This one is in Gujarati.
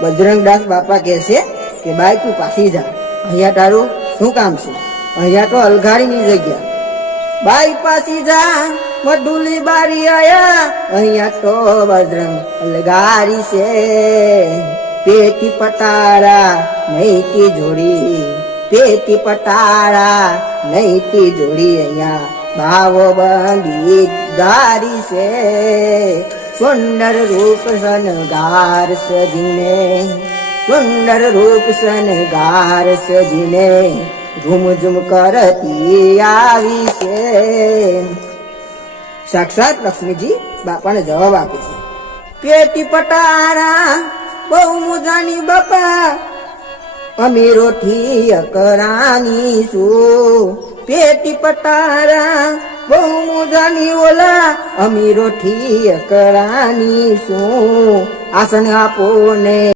બજરંગદાસ બાપા કહે છે કે બાઈ તું પાછી જા, અહીંયા તારું શું કામ છે? અહીંયા તો અલઘારીની જગ્યા. બાઈ પાછી જા, મધુલી બારી આયા, અહીંયા તો બજરંગ અલગારી છે. પેટી પટારા નહીતી જોડી, પેટી પટારા નહીતી જોડી, અહીંયા ભાવો બંધી ગારી છે. સુંદર રૂપ શણગાર સજીને, સુંદર રૂપ શણગાર સજીને, ઝુમઝુમ કરતી આવી છે. સાક્ષાત લક્ષ્મીજી બાપાને જવાબ આપે છે. પેટી પટારા બહુ મુજાની બાપા, અમીરોથી અકરાની છું. પેટી પટારા બહુ મુજાની ઓલા, અમીરોથી અકરાની છું. આસન આપો ને